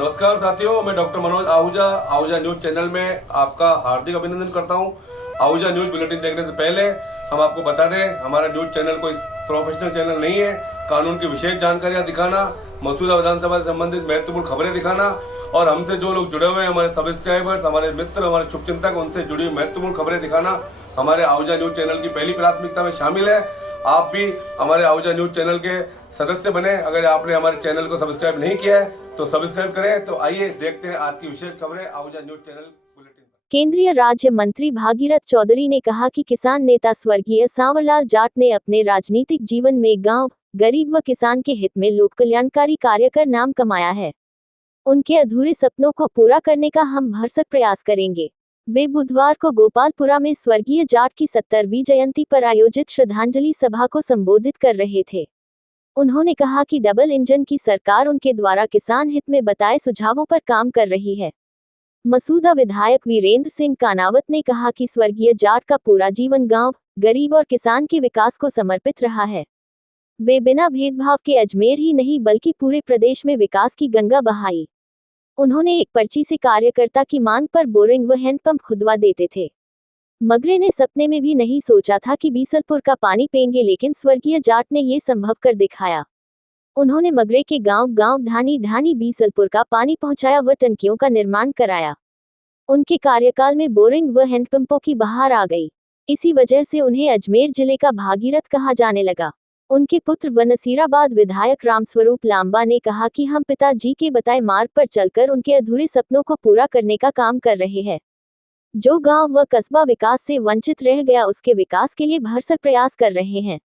नमस्कार साथियों, मैं doctor Manoj Ahuja Ahuja news channel में आपका हार्दिक अभिनंदन करता हूं। आहूजा न्यूज बुलेटिन देखने से पहले हम आपको बता दें, हमारा न्यूज चैनल कोई प्रोफेशनल चैनल नहीं है। कानून की विशेष जानकारियां दिखाना, मौजूदा विधानसभा से संबंधित महत्वपूर्ण खबरें दिखाना और हमसे जो लोग जुड़े हुए हैं, हमारे सब्सक्राइबर्स, हमारे मित्र, हमारे शुभचिंतक, उनसे जुड़ी हुई महत्वपूर्ण खबरें दिखाना हमारे आहूजा न्यूज चैनल की पहली प्राथमिकता में शामिल है। आप भी हमारे आहूजा न्यूज चैनल के सदस्य बने। अगर आपने हमारे चैनल को सब्सक्राइब नहीं किया है तो सब्सक्राइब करें। तो आइए देखते हैं आज की विशेष खबरें आहूजा न्यूज चैनल बुलेटिन। केंद्रीय राज्य मंत्री भागीरथ चौधरी ने कहा कि किसान नेता स्वर्गीय सांवरलाल जाट ने अपने राजनीतिक जीवन में गांव, गरीब व किसान के हित में लोक कल्याणकारी कार्य कर नाम कमाया है। उनके अधूरे सपनों को पूरा करने का हम भरसक प्रयास करेंगे। वे बुधवार को गोपालपुरा में स्वर्गीय जाट की 70वीं जयंती पर आयोजित श्रद्धांजलि सभा को संबोधित कर रहे थे। उन्होंने कहा कि डबल इंजन की सरकार उनके द्वारा किसान हित में बताए सुझावों पर काम कर रही है। मसूदा विधायक वीरेंद्र सिंह कानावत ने कहा कि स्वर्गीय जाट का पूरा जीवन गांव, गरीब और किसान के विकास को समर्पित रहा है। वे बिना भेदभाव के अजमेर ही नहीं बल्कि पूरे प्रदेश में विकास की गंगा बहाई। उन्होंने एक पर्ची से कार्यकर्ता की मांग पर बोरिंग व हैंडपंप खुदवा देते थे। मगरे ने सपने में भी नहीं सोचा था कि बीसलपुर का पानी पिएंगे, लेकिन स्वर्गीय जाट ने ये संभव कर दिखाया। उन्होंने मगरे के गांव-गांव, ढानी-ढानी बीसलपुर का पानी पहुंचाया व टंकियों का निर्माण कराया। उनके कार्यकाल में बोरिंग व हैंडपंपों की बहार आ गई। इसी वजह से उन्हें अजमेर जिले का भागीरथ कहा जाने लगा। उनके पुत्र व नसीराबाद विधायक रामस्वरूप लांबा ने कहा कि हम पिताजी के बताए मार्ग पर चलकर उनके अधूरे सपनों को पूरा करने का काम कर रहे हैं। जो गांव व कस्बा विकास से वंचित रह गया, उसके विकास के लिए भरसक प्रयास कर रहे हैं।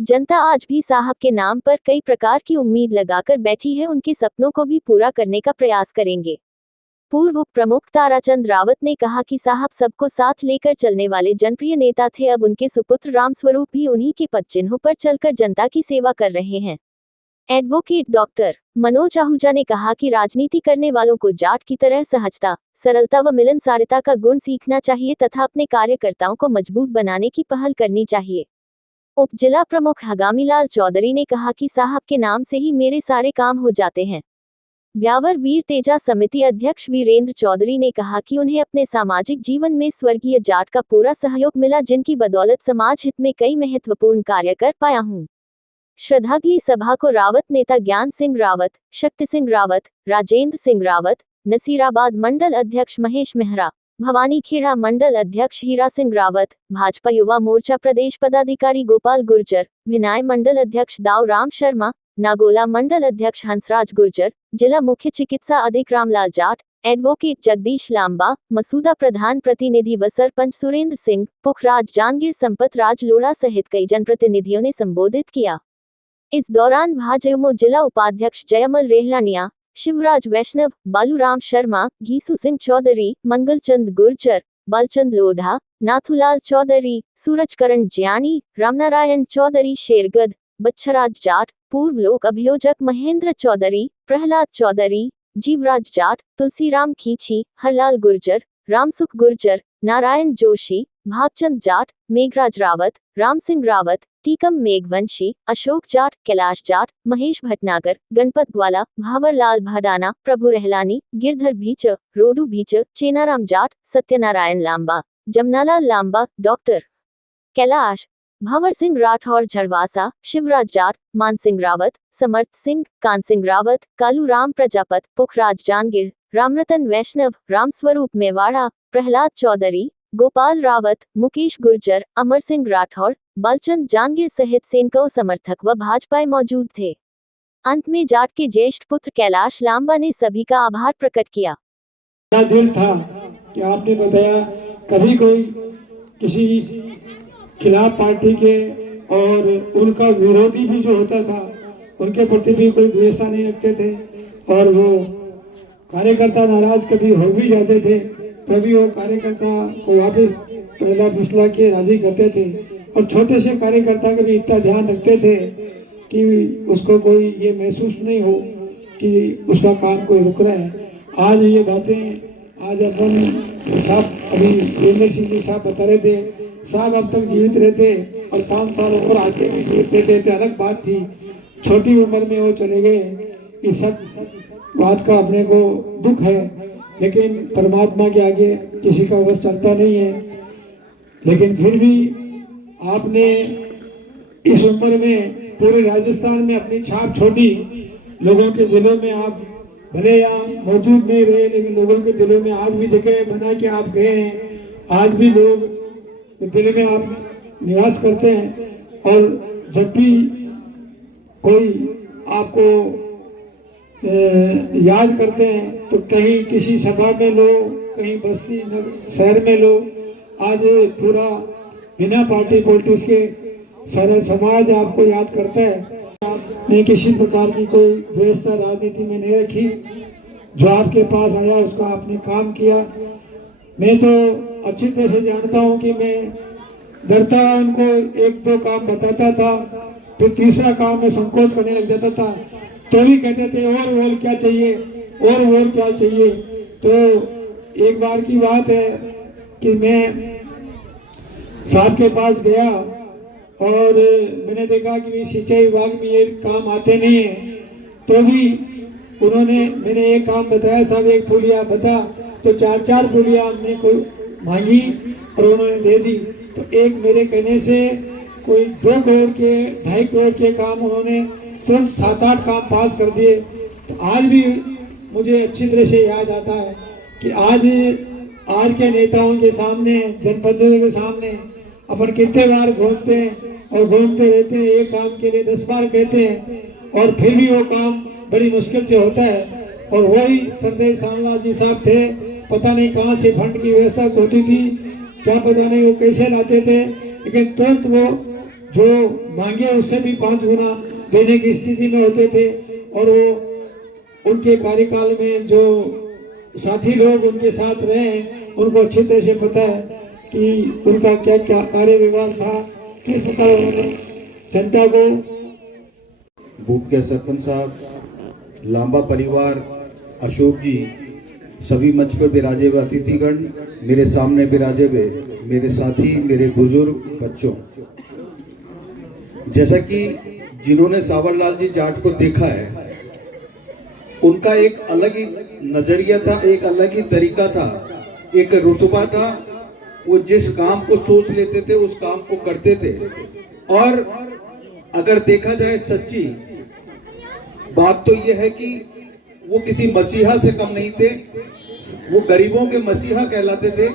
जनता आज भी साहब के नाम पर कई प्रकार की उम्मीद लगाकर बैठी है। उनके सपनों को भी पूरा करने का प्रयास करेंगे। पूर्व उप प्रमुख ताराचंद रावत ने कहा कि साहब सबको साथ लेकर चलने वाले जनप्रिय नेता थे। अब उनके सुपुत्र रामस्वरूप भी उन्हीं के पदचिन्हों पर चलकर जनता की सेवा कर रहे हैं। एडवोकेट डॉक्टर मनोज आहूजा ने कहा कि राजनीति करने वालों को जाट की तरह सहजता, सरलता व मिलनसारता का गुण सीखना चाहिए तथा अपने कार्यकर्ताओं को मजबूत बनाने की पहल करनी चाहिए। उप जिला प्रमुख हगामीलाल चौधरी ने कहा कि साहब के नाम से ही मेरे सारे काम हो जाते हैं। ब्यावर वीर तेजा समिति अध्यक्ष वीरेंद्र चौधरी ने कहा कि उन्हें अपने सामाजिक जीवन में स्वर्गीय जाट का पूरा सहयोग मिला, जिनकी बदौलत समाज हित में कई महत्वपूर्ण कार्य कर पाया हूँ। श्रद्धांजलि सभा को रावत नेता ज्ञान सिंह रावत, शक्ति सिंह रावत, राजेंद्र सिंह रावत, नसीराबाद मंडल अध्यक्ष महेश मेहरा, भवानीखेड़ा मंडल अध्यक्ष हीरा सिंह रावत, भाजपा युवा मोर्चा प्रदेश पदाधिकारी गोपाल गुर्जर, भिनाय मंडल अध्यक्ष दाव राम शर्मा, नागोला मंडल अध्यक्ष हंसराज गुर्जर, जिला मुख्य चिकित्सा अधिकारी रामलाल जाट, एडवोकेट जगदीश लांबा, मसूदा प्रधान प्रतिनिधि व सरपंच सुरेंद्र सिंह, पुखराज जांगीर, संपत राज लोढ़ा सहित कई जनप्रतिनिधियों ने संबोधित किया। इस दौरान भाजयुमो जिला उपाध्यक्ष जयमल रेहलानिया, शिवराज वैष्णव, बालूराम शर्मा, घीसू सिंह चौधरी, मंगलचंद गुर्जर, बलचंद लोढ़ा, नाथुलाल चौधरी, सूरजकरण ज्ञानी, रामनारायण चौधरी शेरगद, बच्छराज जाट, पूर्व लोक अभियोजक महेंद्र चौधरी, प्रहलाद चौधरी, जीवराज जाट, तुलसीराम खींची, हरलाल गुर्जर, रामसुख गुर्जर, नारायण जोशी, भागचंद जाट, मेघराज रावत, राम सिंह रावत, टीकम मेघवंशी, अशोक जाट, कैलाश जाट, महेश भटनागर, गणपत ग्वाला, भावरलाल भडाना, प्रभु रहलानी, गिरधर भीच, रोडू भीच, चेनाराम जाट, सत्यनारायण लांबा, जमनालाल लांबा, डॉक्टर कैलाश, भंवर सिंह राठौर झड़वासा, शिवराज जाट, मान सिंह रावत, समर्थ सिंह, कान सिंह रावत, कालू राम प्रजापत, पुखराज जांगीर, रामरतन वैष्णव, रामस्वरूप मेवाड़ा, प्रहलाद चौधरी, गोपाल रावत, मुकेश गुर्जर, अमर सिंह राठौर, बलचंद जांगीर सहित सैकड़ों समर्थक व भाजपा मौजूद थे। अंत में जाट के ज्येष्ठ पुत्र कैलाश लांबा ने सभी का आभार प्रकट किया। दिल था कि आपने बताया कभी कोई किसी खिलाफ पार्टी के और उनका विरोधी भी जो होता था, उनके प्रति भी कोई द्वेषा नहीं रखते थे और वो कार्यकर्ता नाराज कभी हो भी जाते थे तभी वो कार्यकर्ता को वापस पहला फुसला के राजी करते थे और छोटे से कार्यकर्ता का भी इतना ध्यान रखते थे कि उसको कोई ये महसूस नहीं हो कि उसका काम कोई रुक रहा है। आज ये बातें आज अपन साहब अभी वीरेंद्र सिंह जी साहब बता रहे थे, साहब अब तक जीवित रहते और 5 साल ऊपर आके भी जीवित रहते तो अलग बात थी। छोटी उम्र में वो चले गए, ये सब बात का अपने को दुख है, लेकिन परमात्मा के आगे किसी का वश चलता नहीं है। लेकिन फिर भी आपने इस उम्र में पूरे राजस्थान में अपनी छाप छोड़ी। लोगों के दिलों में आप भले यहाँ मौजूद नहीं रहे, लेकिन लोगों के दिलों में आज भी जगह बना के आप गए हैं। आज भी लोग दिल में आप निवास करते हैं, और जब भी कोई आपको याद करते हैं तो कहीं किसी सभा में लो, कहीं बस्ती शहर में लो, आज पूरा बिना पार्टी पॉलिटिक्स के सारा समाज आपको याद करता है। आपने किसी प्रकार की कोई व्यवस्था राजनीति में नहीं रखी, जो आपके पास आया उसका आपने काम किया। मैं तो अच्छी तरह से जानता हूँ कि मैं डरता उनको एक दो काम बताता था, फिर तीसरा काम में संकोच करने लग जाता था, तो भी कहते थे और क्या चाहिए, और क्या चाहिए। तो एक बार की बात है कि मैं साहब के पास गया और मैंने देखा कि सिंचाई विभाग में ये काम आते नहीं है, तो भी मैंने एक काम बताया, साहब एक पुलिया बता, तो चार पुलिया हमने कोई मांगी और उन्होंने दे दी। तो एक मेरे कहने से कोई 2 करोड़ के 2.5 करोड़ के काम उन्होंने तुरंत 7-8 काम पास कर दिए। तो आज भी मुझे अच्छी तरह से याद आता है कि आज के नेताओं के सामने, जनप्रतिनिधियों के सामने अपन कितने बार घूमते हैं और घूमते रहते हैं, एक काम के लिए 10 बार कहते हैं और फिर भी वो काम बड़ी मुश्किल से होता है। और वही सरदेव सावलाल जी साहब थे, पता नहीं कहाँ से फंड की व्यवस्था होती थी, क्या पता नहीं वो कैसे लाते थे, लेकिन तुरंत वो जो मांगे उससे भी 5 गुना देने की स्थिति में होते थे। और वो उनके कार्यकाल में जो साथी लोग उनके साथ रहे हैं, उनको अच्छी तरह से पता है कि उनका क्या क्या कार्य व्यवहार था, किस प्रकार उन्होंने जनता को। बूथ के सरपंच साहब, लांबा परिवार, अशोक जी, सभी मंच पर विराजे हुए अतिथिगण, मेरे सामने विराजे हुए मेरे साथी, मेरे बुजुर्ग, बच्चों, जैसा कि जिन्होंने सावरलाल जी जाट को देखा है, उनका एक अलग ही नजरिया था, एक अलग ही तरीका था, एक रुतबा था। वो जिस काम को सोच लेते थे उस काम को करते थे। और अगर देखा जाए सच्ची बात तो यह है कि वो किसी मसीहा से कम नहीं थे। वो गरीबों के मसीहा कहलाते थे।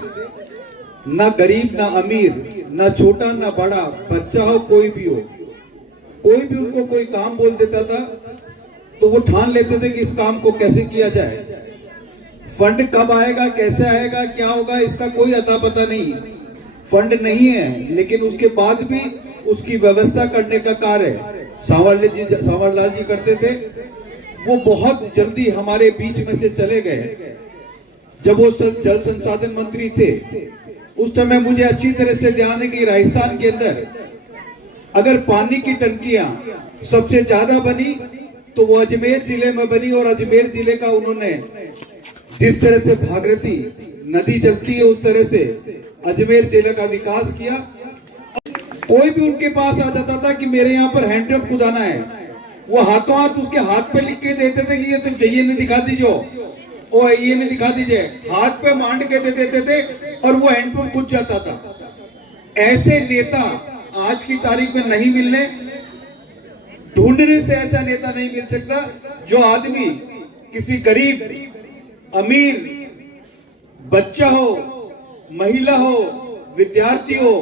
ना गरीब, ना अमीर, ना छोटा, ना बड़ा, बच्चा हो कोई भी हो, कोई भी उनको कोई काम बोल देता था तो वो ठान लेते थे कि इस काम को कैसे किया जाए। फंड कब आएगा, कैसे आएगा, क्या होगा, इसका कोई अता पता नहीं। फंड नहीं है, लेकिन उसके बाद भी उसकी व्यवस्था करने का कार्य सावरलाल जी करते थे। वो बहुत जल्दी हमारे बीच में से चले गए। जब वो जल संसाधन मंत्री थे उस समय मुझे अच्छी तरह से ध्यान है कि राजस्थान के अंदर अगर पानी की टंकियां सबसे ज्यादा बनी तो वो अजमेर जिले में बनी। और अजमेर जिले का उन्होंने जिस तरह से भागीरथी नदी चलती है उस तरह से अजमेर जिले का विकास किया। कोई भी उनके पास आ जाता था कि मेरे यहाँ पर हैंडपंप खुदाना है, वो हाथों हाथ उसके हाथ पे लिख के देते थे कि ये तुम चाहिए नहीं दिखा दीजिए, ओ ये नहीं दिखा दीजिए, हाथ पे मांड के दे देते थे और वो हैंडपंप खुद जाता था। ऐसे नेता आज की तारीख में नहीं मिलने, ढूंढने से ऐसा नेता नहीं मिल सकता जो आदमी किसी गरीब, अमीर, बच्चा हो, महिला हो, विद्यार्थी हो,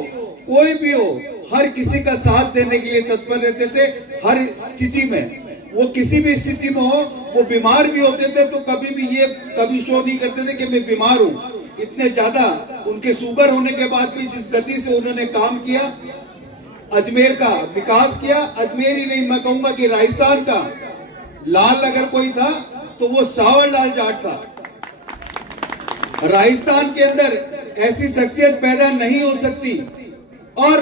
कोई भी हो, हर किसी का साथ देने के लिए तत्पर रहते थे। हर स्थिति में, वो किसी भी स्थिति में हो, वो बीमार भी होते थे तो कभी शो नहीं करते थे कि मैं बीमार हूं। इतने ज्यादा उनके शुगर होने के बाद भी जिस गति से उन्होंने काम किया, अजमेर का विकास किया। अजमेर ही नहीं, मैं कहूंगा कि राजस्थान का लाल अगर कोई था तो वो सावरलाल जाट था। राजस्थान के अंदर ऐसी शख्सियत पैदा नहीं हो सकती। और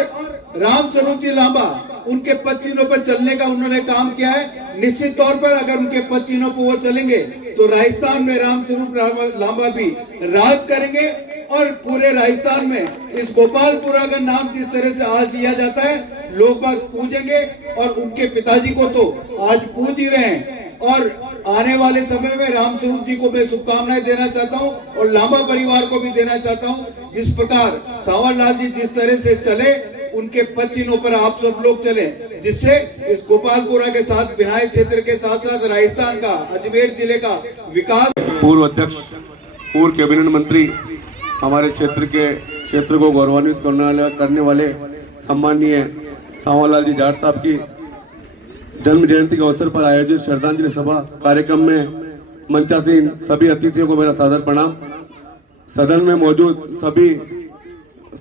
राम स्वरूप जी लांबा, उनके पद चिन्हों पर चलने का उन्होंने काम किया है। निश्चित तौर पर अगर उनके पद चिन्हों पर वो चलेंगे तो राजस्थान में राम स्वरूप लांबा भी राज करेंगे। और पूरे राजस्थान में इस गोपालपुरा का नाम जिस तरह से आज लिया जाता है, लोग बाग पूजेंगे। और उनके पिताजी को तो आज पूज ही रहे हैं। और आने वाले समय में राम स्वरूप जी को मैं शुभकामनाएं देना चाहता हूं और लांबा परिवार को भी देना चाहता हूं। जिस प्रकार सांवरलाल जी जिस तरह से चले, उनके पद चिन्हों पर आप सब लोग चले, जिससे इस गोपालपुरा के साथ विनायक क्षेत्र के साथ साथ राजस्थान का, अजमेर जिले का विकास। पूर्व अध्यक्ष, पूर्व कैबिनेट मंत्री, हमारे क्षेत्र को गौरवान्वित करने वाले सम्माननीय सांवरलाल जी जाट साहब की जन्म जयंती के अवसर पर आयोजित श्रद्धांजलि सभा कार्यक्रम में मंचासीन सभी अतिथियों को मेरा सादर प्रणाम। सदन में मौजूद सभी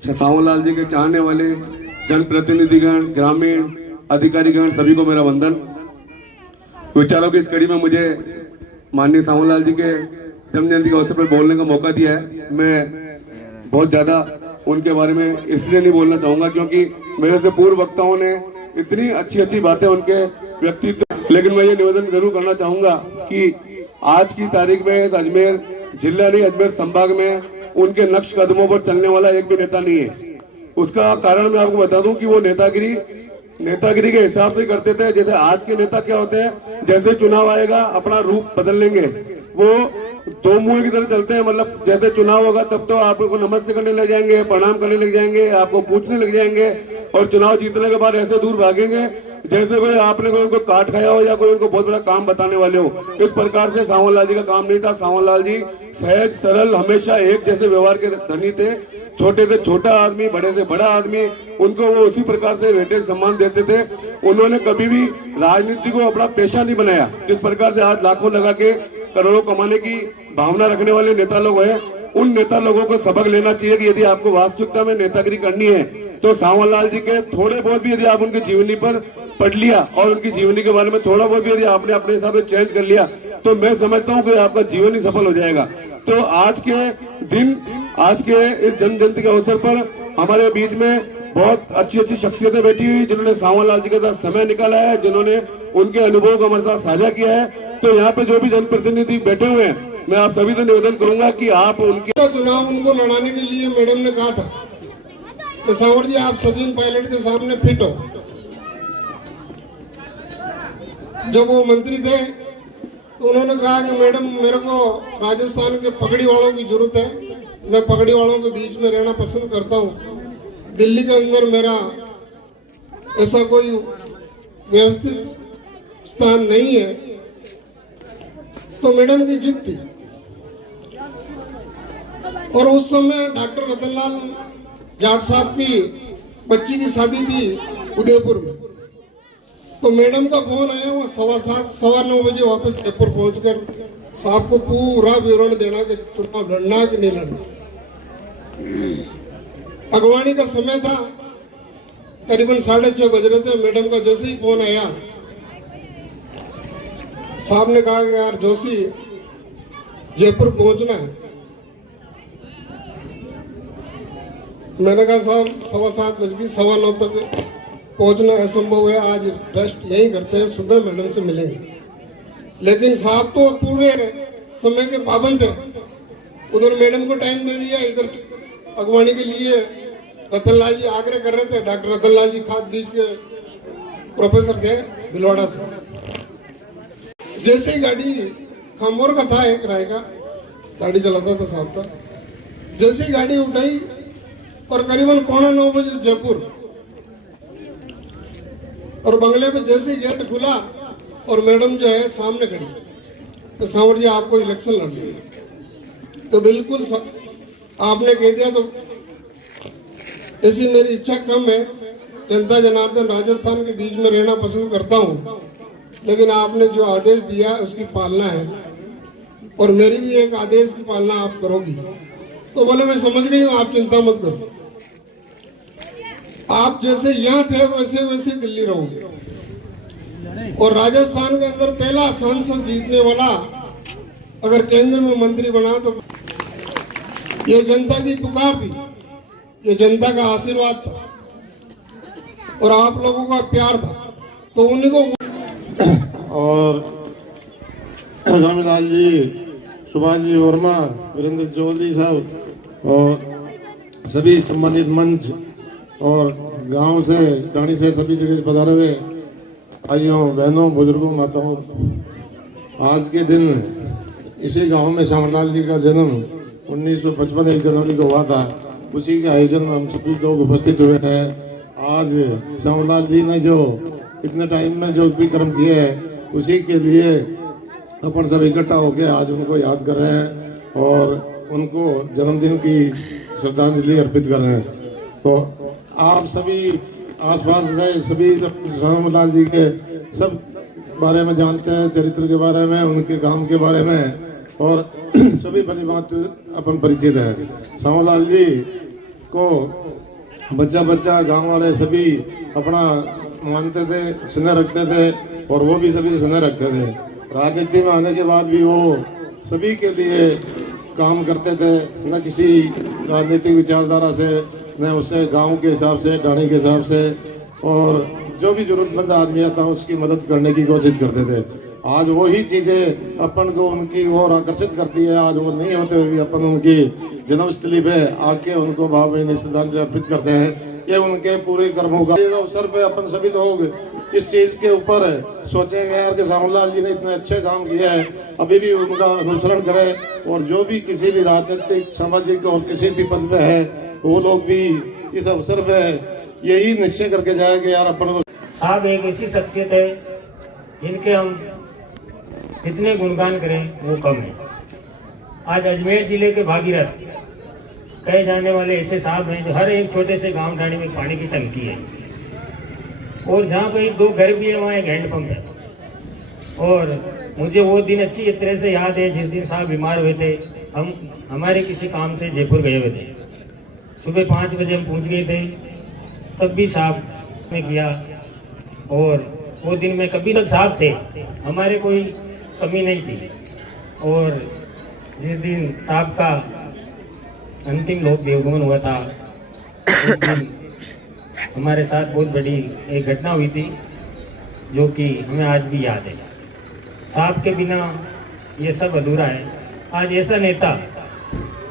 सांवरलाल जी के चाहने वाले जनप्रतिनिधिगण, ग्रामीण अधिकारीगण, सभी को मेरा वंदन। विचारों की इस कड़ी में मुझे माननीय सांवरलाल जी के जन्म जयंती के अवसर पर बोलने का मौका दिया है। मैं बहुत ज्यादा उनके बारे में इसलिए नहीं बोलना चाहूंगा क्योंकि मेरे से पूर्व वक्ताओं ने इतनी अच्छी बातें उनके व्यक्तित्व, लेकिन मैं ये निवेदन जरूर करना चाहूंगा कि आज की तारीख में अजमेर जिला नहीं, अजमेर संभाग में उनके नक्श कदमों पर चलने वाला एक भी नेता नहीं है। उसका कारण मैं आपको बता दूं कि वो नेतागिरी के हिसाब से करते थे। जैसे आज के नेता क्या होते हैं, जैसे चुनाव आएगा अपना रूप बदल लेंगे, वो दो मुंह की तरह चलते हैं। मतलब जैसे चुनाव होगा तब तो आपको नमस्ते करने लग जाएंगे, प्रणाम करने लग जाएंगे, आपको पूछने लग जाएंगे, और चुनाव जीतने के बाद ऐसे दूर भागेंगे जैसे कोई आपने कोई उनको काट खाया हो या कोई उनको बहुत बड़ा काम बताने वाले हो। इस प्रकार से सांवरलाल जी का काम नहीं था। सांवरलाल जी सहज सरल, हमेशा एक जैसे व्यवहार के धनी थे। छोटे से छोटा आदमी, बड़े से बड़ा आदमी, उनको वो उसी प्रकार से वेटेज सम्मान देते थे। उन्होंने कभी भी राजनीति को अपना पेशा नहीं बनाया। जिस प्रकार से आज लाखों लगा के करोड़ों कमाने की भावना रखने वाले नेता लोग हैं, उन नेता लोगों को सबक लेना चाहिए कि यदि आपको वास्तविकता में नेतागिरी करनी है तो सांवरलाल जी के थोड़े बहुत भी यदि आप उनकी जीवनी पर पढ़ लिया और उनकी जीवनी के बारे में थोड़ा बहुत भी यदि आपने अपने हिसाब से चेंज कर लिया तो मैं समझता हूं कि आपका जीवन ही सफल हो जाएगा। तो आज के दिन, आज के इस जन्म जयंती के अवसर पर हमारे बीच में बहुत अच्छी शख्सियतें बैठी हुई जिन्होंने सांवरलाल जी के साथ समय निकाला है, जिन्होंने उनके अनुभव को हमारे साथ साझा किया है। तो यहाँ पे जो भी जनप्रतिनिधि बैठे हुए हैं, मैं आप सभी से निवेदन करूंगा कि आप उनके चुनाव उनको लड़ाने के लिए मैडम ने कहा था कि सांवर जी आप सचिन पायलट के सामने फिट हो। जब वो मंत्री थे तो उन्होंने कहा कि मैडम मेरे को राजस्थान के पगड़ी वालों की जरूरत है, मैं पगड़ी वालों के बीच में रहना पसंद करता हूँ। दिल्ली के अंदर मेरा ऐसा कोई व्यवस्थित स्थान नहीं है। तो मैडम की जिद थी। और उस समय डॉक्टर रतनलाल जाट साहब की बच्ची की शादी थी उदयपुर में। तो मैडम का फोन आया, वहाँ 7:15 9 बजे वापस जयपुर पहुंचकर साहब को पूरा विवरण देना कि चुनाव लड़ना कि नहीं लड़ना। अगवानी का समय था, करीबन 6:30 बज रहे थे। मैडम का जैसे ही फोन आया, साहब ने कहा कि यार जोशी जयपुर पहुंचना है। मैंने कहा साहब 7:15 बज गई, 9:15 तक पहुंचना असंभव है, आज रेस्ट यहीं करते हैं, सुबह मैडम से मिलेंगे। लेकिन साहब तो पूरे समय के पाबंद थे। उधर मैडम को टाइम दे दिया, इधर अगवानी के लिए रतनलाल जी आग्रह कर रहे थे। डॉक्टर रतनलाल जी खाद बीज के प्रोफेसर थे भिलवाड़ा से। जैसे ही गाड़ी खामोर का था, एक राय का गाड़ी चलाता था साहब का, जैसे ही गाड़ी उठाई और करीबन 9:15 बजे जयपुर, और बंगले में जैसे ही गेट खुला और मैडम जो है सामने खड़ी, तो सांवर जी आपको इलेक्शन लड़नी है। तो बिल्कुल आपने कह दिया। तो ऐसी मेरी इच्छा कम है, जनता जनार्दन राजस्थान के बीच में रहना पसंद करता हूँ, लेकिन आपने जो आदेश दिया उसकी पालना है, और मेरी भी एक आदेश की पालना आप करोगी। तो बोले मैं समझ गई हूँ, आप चिंता मत करो, आप जैसे यहाँ थे वैसे वैसे दिल्ली रहोगे। और राजस्थान के अंदर पहला सांसद जीतने वाला अगर केंद्र में मंत्री बना तो ये जनता की पुकार थी, ये जनता का आशीर्वाद था और आप लोगों का प्यार था। तो उन्हीं को और रामलाल जी, सुभाष जी वर्मा, वीरेंद्र चौधरी साहब और सभी संबंधित मंच और गांव से, टाणी से, सभी जगह पधारे हुए भाइयों, बहनों, बुजुर्गों, माताओं, आज के दिन इसी गांव में सांवरलाल जी का जन्म 1955 1 जनवरी को हुआ था। उसी के आयोजन में हम सभी लोग उपस्थित हुए हैं। आज सांवरलाल जी ने जो इतने टाइम में जो भी कर्म किए हैं उसी के लिए अपन सब इकट्ठा होकर आज उनको याद कर रहे हैं और उनको जन्मदिन की श्रद्धांजलि अर्पित कर रहे हैं। तो आप सभी आसपास रहे सभी सांवरलाल जी के सब बारे में जानते हैं, चरित्र के बारे में, उनके काम के बारे में और सभी भली बात अपन परिचित है। सांवरलाल जी को बच्चा बच्चा गांव वाले सभी अपना मानते थे, स्नेह रखते थे और वो भी सभी स्नेह रखते थे। राजनीति में आने के बाद भी वो सभी के लिए काम करते थे, न किसी राजनीतिक विचारधारा से, न उससे गांव के हिसाब से, डाणी के हिसाब से, और जो भी जरूरतमंद आदमी आता उसकी मदद करने की कोशिश करते थे। आज वही चीज़ें अपन को उनकी ओर आकर्षित करती है। आज वो नहीं होते हुए भी अपन उनकी जन्मस्थली पे आके उनको भावभीनी श्रद्धांजलि अर्पित करते हैं। ये उनके पूरे कर्मों का अवसर पे अपन सभी लोग इस चीज़ के ऊपर सोचेंगे यार कि सांवरलाल जी ने इतने अच्छे काम किए हैं, अभी भी उनका अनुसरण करें और जो भी किसी भी राजनीतिक, सामाजिक और किसी भी पद पे है वो लोग भी इस अवसर पे यही निश्चय करके जाए कि यार अपन को। साहब एक ऐसी शख्सियत है जिनके हम कितने गुणगान करें वो कम है। आज अजमेर जिले के भागीरथ कहे जाने वाले ऐसे साहब हैं जो हर एक छोटे से गांव डाणी में पानी की टंकी है और जहाँ कोई 2 घर भी है वहाँ एक हैंडपम्प है। और मुझे वो दिन अच्छी तरह से याद है जिस दिन साहब बीमार हुए थे। हम हमारे किसी काम से जयपुर गए हुए थे, सुबह 5 बजे हम पहुँच गए थे, तब भी साहब ने किया। और वो दिन में कभी तक साहब थे, हमारे कोई कमी नहीं थी। और जिस दिन साहब का अंतिम लोक देवगमन हुआ था उस दिन हमारे साथ बहुत बड़ी एक घटना हुई थी जो कि हमें आज भी याद है। साहब के बिना ये सब अधूरा है। आज ऐसा नेता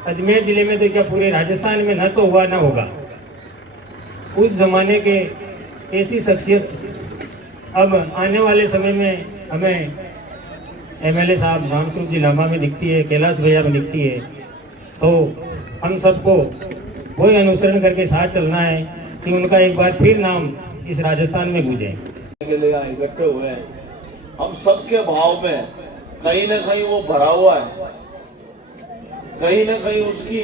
अजमेर जिले में तो क्या पूरे राजस्थान में न तो हुआ न होगा। उस जमाने के ऐसी शख्सियत अब आने वाले समय में हमें एमएलए साहब रामस्वरूप जी लांबा में दिखती है, कैलाश भैया में दिखती है। तो हम सबको वही अनुसरण करके साथ चलना है कि उनका एक बार फिर नाम इस राजस्थान में गूंजे। के लिए यहाँ इकट्ठे हुए हैं, हम सबके भाव में कहीं न कहीं वो भरा हुआ है, कहीं न कहीं उसकी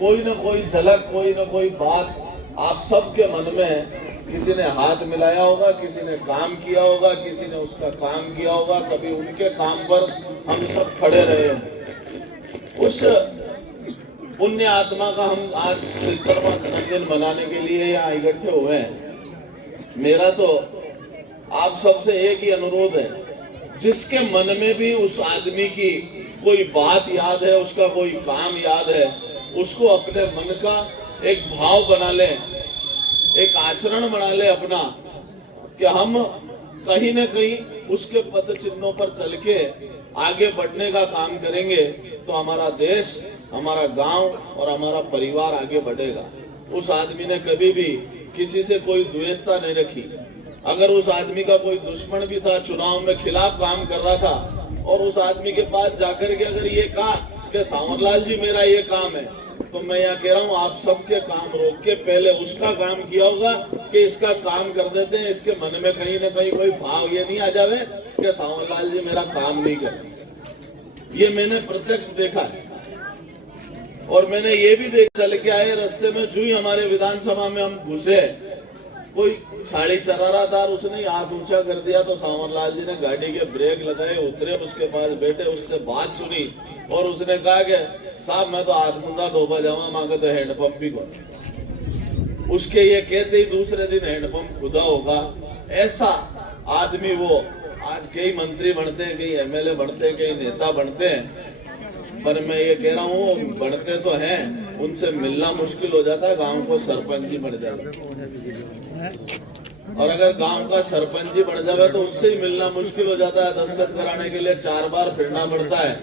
कोई न कोई झलक, कोई न कोई बात आप सबके मन में किसी ने हाथ मिलाया होगा, किसी ने काम किया होगा, किसी ने उसका काम किया होगा, कभी उनके काम पर हम सब खड़े रहे हैं। उस पुण्य आत्मा का हम आज 70वां जन्मदिन मनाने के लिए यहाँ इकट्ठे हुए हैं। मेरा तो आप सबसे एक ही अनुरोध है, जिसके मन में भी उस आदमी की कोई बात याद है, उसका कोई काम याद है, उसको अपने मन का एक भाव बना ले, एक आचरण बना ले अपना, कि हम कहीं न कहीं उसके पद चिन्हों पर चल के आगे बढ़ने का काम करेंगे तो हमारा देश, हमारा गांव और हमारा परिवार आगे बढ़ेगा। उस आदमी ने कभी भी किसी से कोई द्वेषता नहीं रखी। अगर उस आदमी का कोई दुश्मन भी था, चुनाव में खिलाफ काम कर रहा था, और उस आदमी के पास जाकर के अगर ये कहा कि सांवरलाल जी मेरा ये काम है, तो मैं यहाँ कह रहा हूँ आप सबके काम रोक के पहले उसका काम किया होगा कि इसका काम कर देते हैं। इसके मन में कहीं ना कहीं कोई भाव ये नहीं आ जावे कि सांवरलाल जी मेरा काम नहीं कर। ये मैंने प्रत्यक्ष देखा है और मैंने ये भी देख चल के आए रास्ते में, जो ही हमारे विधानसभा में हम घुसे, कोई साड़ी चला रहा था और उसने हाथ ऊंचा कर दिया तो सांवरलाल जी ने गाड़ी के ब्रेक लगाए, उतरे, उसके पास बैठे, उससे बात सुनी और उसने कहा कि साहब मैं तो हाथ मुंडा डोबा जावा, मां का तो हैंडपंप भी को। उसके ये कहते ही दूसरे दिन हैंडपंप खुदा होगा। ऐसा आदमी वो। आज कई मंत्री बनते हैं, कई एमएलए बनते हैं, कई नेता बनते हैं, पर मैं ये कह रहा हूँ बनते तो हैं, उनसे मिलना मुश्किल हो जाता है। गांव को सरपंच ही बन जाता, और अगर गांव का सरपंच ही बन जाए तो उससे ही मिलना मुश्किल हो जाता है। दस्तखत कराने के लिए 4 बार फिरना पड़ता है,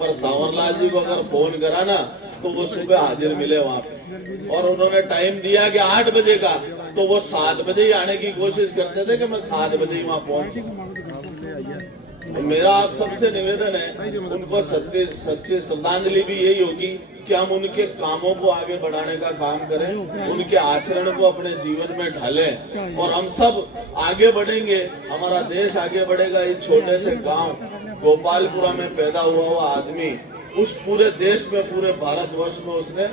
पर सांवरलाल जी को अगर फोन करा ना तो वो सुबह हाजिर मिले वहां पे। और उन्होंने टाइम दिया कि 8 बजे का, तो वो 7 बजे ही आने की कोशिश करते थे कि मैं 7 बजे ही वहां पहुंच। तो मेरा आप सबसे निवेदन है, उनको सच्ची श्रद्धांजलि भी यही होगी कि हम उनके कामों को आगे बढ़ाने का काम करें, उनके आचरण को अपने जीवन में ढालें और हम सब आगे बढ़ेंगे, हमारा देश आगे बढ़ेगा। इस छोटे से गांव गोपालपुरा में पैदा हुआ आदमी उस पूरे देश में, पूरे भारतवर्ष में उसने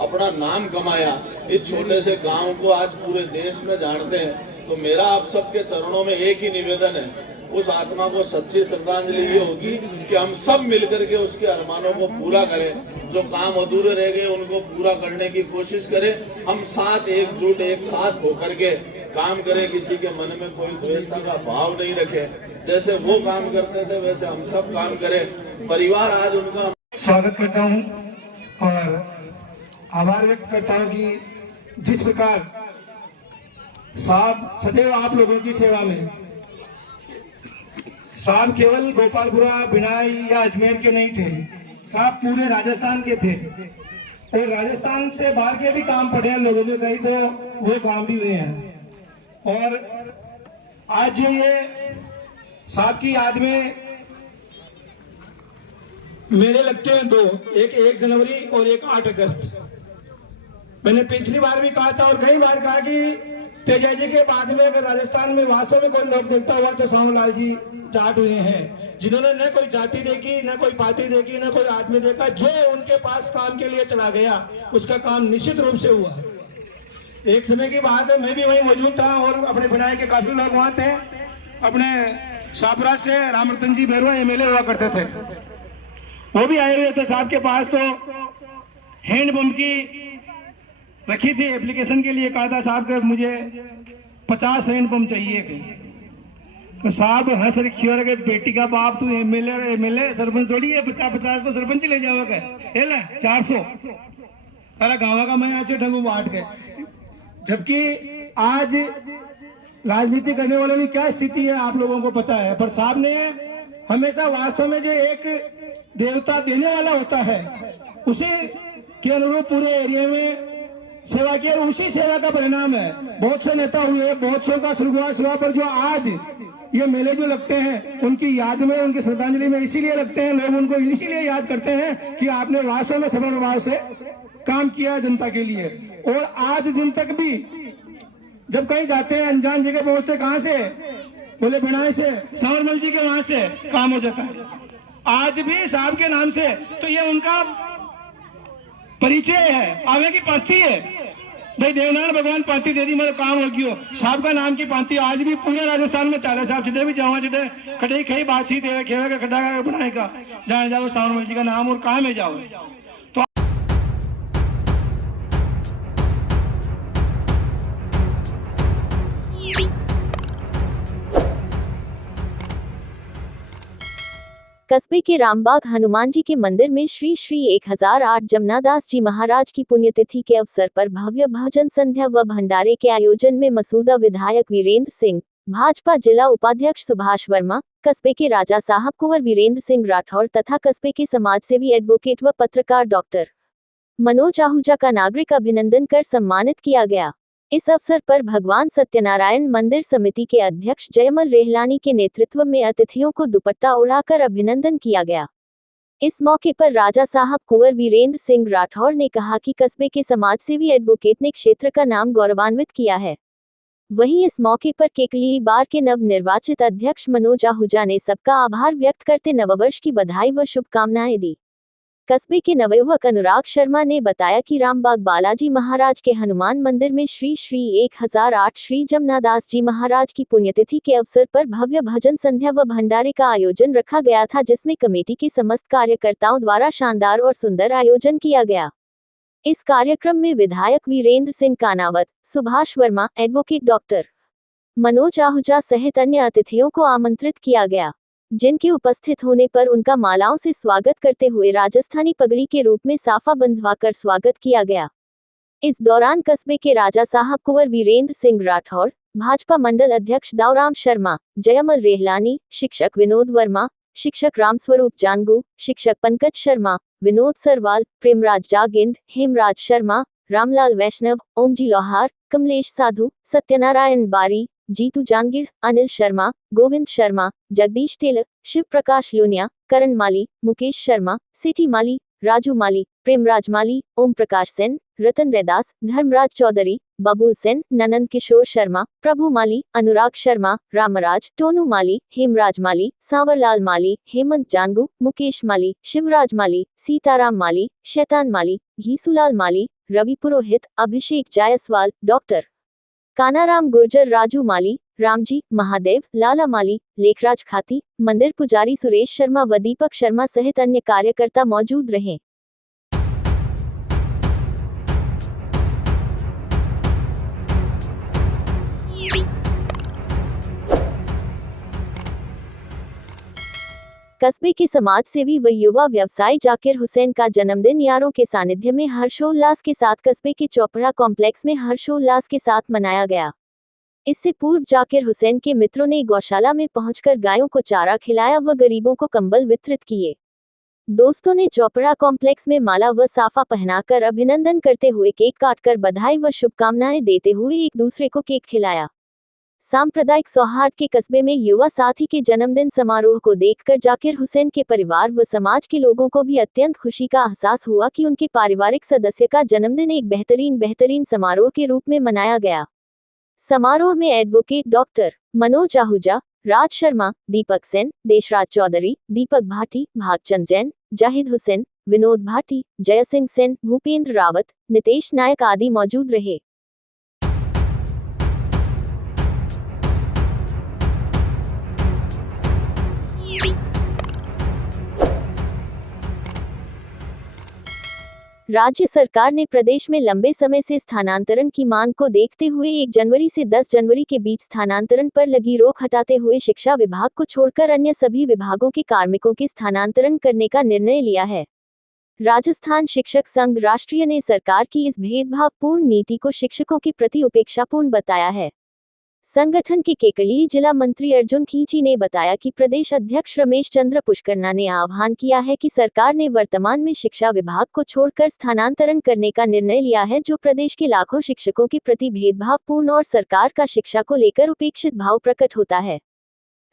अपना नाम कमाया। इस छोटे से गांव को आज पूरे देश में जानते हैं। तो मेरा आप सबके चरणों में एक ही निवेदन है, उस आत्मा को सच्ची श्रद्धांजलि ये होगी कि हम सब मिलकर के उसके अरमानों को पूरा करें, जो काम अधूरे रह गए उनको पूरा करने की कोशिश करें। हम साथ एकजुट एक साथ होकर के काम करें, किसी के मन में कोई द्वेषता का भाव नहीं रखे। जैसे वो काम करते थे वैसे हम सब काम करें। परिवार आज उनका स्वागत करता हूं और आभार व्यक्त करता हूं कि जिस प्रकार साहब सदैव आप लोगों की सेवा में, साहब केवल गोपालपुरा, बिनाई या अजमेर के नहीं थे, साहब पूरे राजस्थान के थे और राजस्थान से बाहर के भी काम पड़े हैं लोगों के, कहीं तो वो काम भी हुए हैं। और आज जो ये साहब की याद में मेले लगते हैं दो, एक 1 जनवरी और एक 8 अगस्त। मैंने पिछली बार भी कहा था और कई बार कहा कि तेजा जी के बाद में अगर राजस्थान में वास्तव में कोई लोग देखता हुआ तो सावरलाल जी जाट हुए हैं, जिन्होंने न कोई जाति देखी, न कोई पार्टी देखी, न कोई आदमी देखा, जो उनके पास काम के लिए चला गया उसका काम निश्चित रूप से हुआ। एक समय की बात है, मैं भी वहीं मौजूद था और अपने बिनाई के काफी लोग वहां थे। अपने शाहपुरा से राम रतन जी बैरुआ MLA हुआ करते थे, वो भी आए हुए थे साहब के पास। तो हैंडपंप की रखी थी एप्लीकेशन के लिए, कहा था साहब के मुझे 50 हैंडपंप चाहिए थे। तो साहब हंस रखी और बेटी का बाप तू MLA सरपंच थोड़ी है, 50 तो सरपंच ही ले जाओगे, 400 तारा गाँव का मैं आज ढंगू बांट के। जबकि आज राजनीति करने वालों की क्या स्थिति है आप लोगों को पता है, पर साहब ने हमेशा वास्तव में जो एक देवता देने वाला होता है उसी के अनुरूप पूरे एरिया में सेवा की, और उसी सेवा का परिणाम है। बहुत से नेता हुए, बहुत सौ का शुरुआत सेवा पर जो आज ये मेले जो लगते हैं उनकी याद में, उनकी श्रद्धांजलि में इसीलिए लगते हैं, लोग उनको इसीलिए याद करते हैं कि आपने वास्तव में सफल भाव से काम किया जनता के लिए। और आज दिन तक भी जब कहीं जाते हैं, अनजान जगह पहुंचते, कहां से, बोले बिनाई से, सावरमल जी के वहां से काम हो जाता है आज भी साहब के नाम से। तो ये उनका परिचय है, आगे की पांति है भाई, देवनारायण भगवान पांति दे दी, मेरा काम हो गयो। साहब का नाम की पांति आज भी पूरे राजस्थान में चाले। साहब जितने भी जाओ, जितने खड़े खई बातचीत है, खेवे का खड्डा का बनाए का, जाने जाओ सावरमल जी का नाम और कहा में जाओ। कस्बे के रामबाग हनुमान जी के मंदिर में श्री श्री 1008 जमनादास जी महाराज की पुण्यतिथि के अवसर पर भव्य भजन संध्या व भंडारे के आयोजन में मसूदा विधायक वीरेंद्र सिंह, भाजपा जिला उपाध्यक्ष सुभाष वर्मा, कस्बे के राजा साहब कुंवर वीरेंद्र सिंह राठौर तथा कस्बे के समाजसेवी एडवोकेट व पत्रकार डॉक्टर मनोज आहूजा का नागरिक अभिनंदन कर सम्मानित किया गया। इस अवसर पर भगवान सत्यनारायण मंदिर समिति के अध्यक्ष जयमल रेहलानी के नेतृत्व में अतिथियों को दुपट्टा ओढ़ाकर अभिनंदन किया गया। इस मौके पर राजा साहब कुंवर वीरेंद्र सिंह राठौर ने कहा कि कस्बे के समाजसेवी एडवोकेट ने क्षेत्र का नाम गौरवान्वित किया है। वहीं इस मौके पर केकली बार के नव निर्वाचित अध्यक्ष मनोज आहूजा ने सबका आभार व्यक्त करते नववर्ष की बधाई व शुभकामनाएं दी। कस्बे के नवयुवक अनुराग शर्मा ने बताया कि रामबाग बालाजी महाराज के हनुमान मंदिर में श्री श्री 1008 श्री जमनादास जी महाराज की पुण्यतिथि के अवसर पर भव्य भजन संध्या व भंडारे का आयोजन रखा गया था, जिसमें कमेटी के समस्त कार्यकर्ताओं द्वारा शानदार और सुंदर आयोजन किया गया। इस कार्यक्रम में विधायक वीरेंद्र सिंह कानावत, सुभाष वर्मा, एडवोकेट डॉक्टर मनोज आहूजा सहित अन्य अतिथियों को आमंत्रित किया गया, जिनके उपस्थित होने पर उनका मालाओं से स्वागत करते हुए राजस्थानी पगड़ी के रूप में साफा बंधवाकर स्वागत किया गया। इस दौरान कस्बे के राजा साहब कुंवर वीरेंद्र सिंह राठौर, भाजपा मंडल अध्यक्ष दाऊराम शर्मा, जयमल रेहलानी, शिक्षक विनोद वर्मा, शिक्षक रामस्वरूप जानगू, शिक्षक पंकज शर्मा, विनोद सरवाल, प्रेमराज जागिंद, हेमराज शर्मा, रामलाल वैष्णव, ओमजी लोहार, कमलेश साधु, सत्यनारायण बारी, जीतू जांगीड़, अनिल शर्मा, गोविंद शर्मा, जगदीश टेलर, शिव प्रकाश लूनिया, करण माली, मुकेश शर्मा, सिटी माली, राजू माली, प्रेमराज माली, ओम प्रकाश सेन, रतन रैदास, धर्मराज चौधरी, बबुल सेन, ननंद किशोर शर्मा, प्रभु माली, अनुराग शर्मा, रामराज, टोनू माली, हेमराज माली, सांवरलाल माली, हेमंत जांगू, मुकेश माली, शिवराज माली, सीताराम माली, शैतान माली, घीसूलाल माली, रवि पुरोहित, अभिषेक जायसवाल, डॉक्टर कानाराम गुर्जर, राजू माली, रामजी, महादेव, लाला माली, लेखराज खाती, मंदिर पुजारी सुरेश शर्मा व दीपक शर्मा सहित अन्य कार्यकर्ता मौजूद रहे। कस्बे के समाज सेवी व युवा व्यवसायी जाकिर हुसैन का जन्मदिन यारों के सानिध्य में हर्षोल्लास के साथ कस्बे के चौपड़ा कॉम्प्लेक्स में हर्षोल्लास के साथ मनाया गया। इससे पूर्व जाकिर हुसैन के मित्रों ने गौशाला में पहुंचकर गायों को चारा खिलाया व गरीबों को कंबल वितरित किए। दोस्तों ने चौपड़ा कॉम्प्लेक्स में माला व साफा पहनाकर अभिनंदन करते हुए केक काटकर बधाई व शुभकामनाएं देते हुए एक दूसरे को केक खिलाया। सांप्रदायिक सौहार्द के कस्बे में युवा साथी के जन्मदिन समारोह को देखकर जाकिर हुसैन के परिवार व समाज के लोगों को भी अत्यंत खुशी का एहसास हुआ कि उनके पारिवारिक सदस्य का जन्मदिन एक बेहतरीन समारोह के रूप में मनाया गया। समारोह में एडवोकेट डॉक्टर मनोज आहूजा, राज शर्मा, दीपक सेन, देशराज चौधरी, दीपक भाटी, भागचंद जैन, जाहिद हुसैन, विनोद भाटी, जय सिंह सेन, भूपेंद्र रावत, नितेश नायक आदि मौजूद रहे। राज्य सरकार ने प्रदेश में लंबे समय से स्थानांतरण की मांग को देखते हुए 1 जनवरी से 10 जनवरी के बीच स्थानांतरण पर लगी रोक हटाते हुए शिक्षा विभाग को छोड़कर अन्य सभी विभागों के कार्मिकों के स्थानांतरण करने का निर्णय लिया है। राजस्थान शिक्षक संघ राष्ट्रीय ने सरकार की इस भेदभावपूर्ण नीति को शिक्षकों के प्रति उपेक्षापूर्ण बताया है। संगठन के केकली जिला मंत्री अर्जुन खींची ने बताया कि प्रदेश अध्यक्ष रमेश चंद्र पुष्करना ने आह्वान किया है कि सरकार ने वर्तमान में शिक्षा विभाग को छोड़कर स्थानांतरण करने का निर्णय लिया है, जो प्रदेश के लाखों शिक्षकों के प्रति भेदभावपूर्ण और सरकार का शिक्षा को लेकर उपेक्षित भाव प्रकट होता है।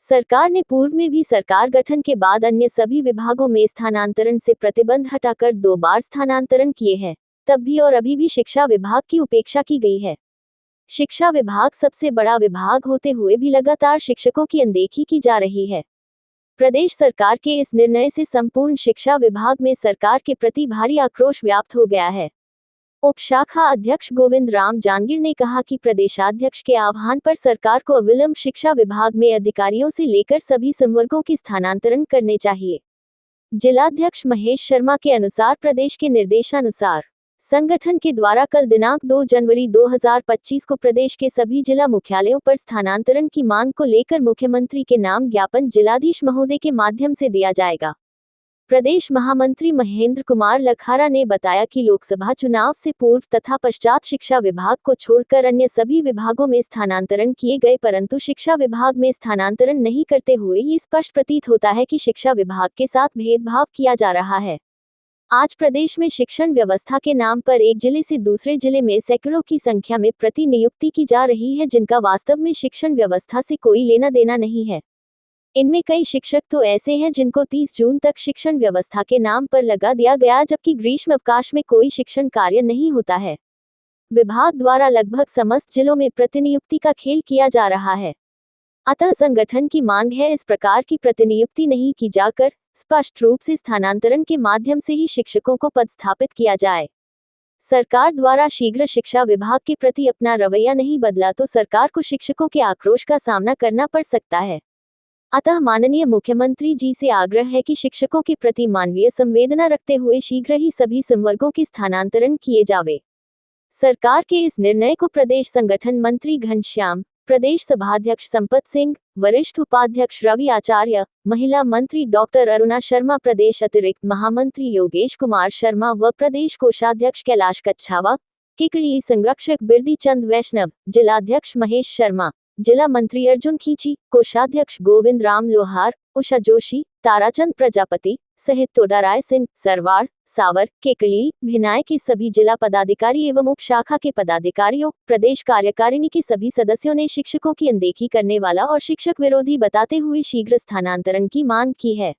सरकार ने पूर्व में भी सरकार गठन के बाद अन्य सभी विभागों में स्थानांतरण से प्रतिबंध हटाकर 2 बार स्थानांतरण किए हैं, तब भी और अभी भी शिक्षा विभाग की उपेक्षा की गई है। शिक्षा विभाग सबसे बड़ा विभाग होते हुए भी लगातार शिक्षकों की अनदेखी की जा रही है। प्रदेश सरकार के इस निर्णय से संपूर्ण शिक्षा विभाग में सरकार के प्रति भारी आक्रोश व्याप्त हो गया है। उप शाखा अध्यक्ष गोविंद राम जांगीड़ ने कहा कि प्रदेशाध्यक्ष के आह्वान पर सरकार को अविलंब शिक्षा विभाग में अधिकारियों से लेकर सभी संवर्गों की स्थानांतरण करने चाहिए। जिलाध्यक्ष महेश शर्मा के अनुसार प्रदेश के निर्देशानुसार संगठन के द्वारा कल दिनांक 2 जनवरी 2025 को प्रदेश के सभी जिला मुख्यालयों पर स्थानांतरण की मांग को लेकर मुख्यमंत्री के नाम ज्ञापन जिलाधीश महोदय के माध्यम से दिया जाएगा। प्रदेश महामंत्री महेंद्र कुमार लखारा ने बताया कि लोकसभा चुनाव से पूर्व तथा पश्चात शिक्षा विभाग को छोड़कर अन्य सभी विभागों में स्थानांतरण किए गए, परंतु शिक्षा विभाग में स्थानांतरण नहीं करते हुए ये स्पष्ट प्रतीत होता है कि शिक्षा विभाग के साथ भेदभाव किया जा रहा है। आज प्रदेश में शिक्षण व्यवस्था के नाम पर एक जिले से दूसरे जिले में सैकड़ों की संख्या में प्रतिनियुक्ति की जा रही है, जिनका वास्तव में शिक्षण व्यवस्था से कोई लेना देना नहीं है। इनमें कई शिक्षक तो ऐसे हैं जिनको 30 जून तक शिक्षण व्यवस्था के नाम पर लगा दिया गया, जबकि ग्रीष्म अवकाश में कोई शिक्षण कार्य नहीं होता है। विभाग द्वारा लगभग समस्त जिलों में प्रतिनियुक्ति का खेल किया जा रहा है। अतः संगठन की मांग है इस प्रकार की प्रतिनियुक्ति नहीं की जाकर स्पष्ट रूप से स्थानांतरण के माध्यम से ही शिक्षकों को पदस्थापित किया जाए। सरकार द्वारा शीघ्र शिक्षा विभाग के प्रति अपना रवैया नहीं बदला तो सरकार को शिक्षकों के आक्रोश का सामना करना पड़ सकता है। अतः माननीय मुख्यमंत्री जी से आग्रह है कि शिक्षकों के प्रति मानवीय संवेदना रखते हुए शीघ्र ही सभी संवर्गों के स्थानांतरण किए जावे। सरकार के इस निर्णय को प्रदेश संगठन मंत्री घनश्याम, प्रदेश सभाध्यक्ष संपत सिंह, वरिष्ठ उपाध्यक्ष रवि आचार्य, महिला मंत्री डॉक्टर अरुणा शर्मा, प्रदेश अतिरिक्त महामंत्री योगेश कुमार शर्मा व प्रदेश कोषाध्यक्ष कैलाश कच्छावा, केकड़ी संरक्षक बिरदी चंद वैष्णव, जिलाध्यक्ष महेश शर्मा, जिला मंत्री अर्जुन खींची, कोषाध्यक्ष गोविंद राम लोहार, उषा जोशी, ताराचंद प्रजापति, सहित टोडाराय सिंह, सरवाड़, सावर, केकली, भिनाय के सभी जिला पदाधिकारी एवं उप शाखा के पदाधिकारियों, प्रदेश कार्यकारिणी के सभी सदस्यों ने शिक्षकों की अनदेखी करने वाला और शिक्षक विरोधी बताते हुए शीघ्र स्थानांतरण की मांग की है।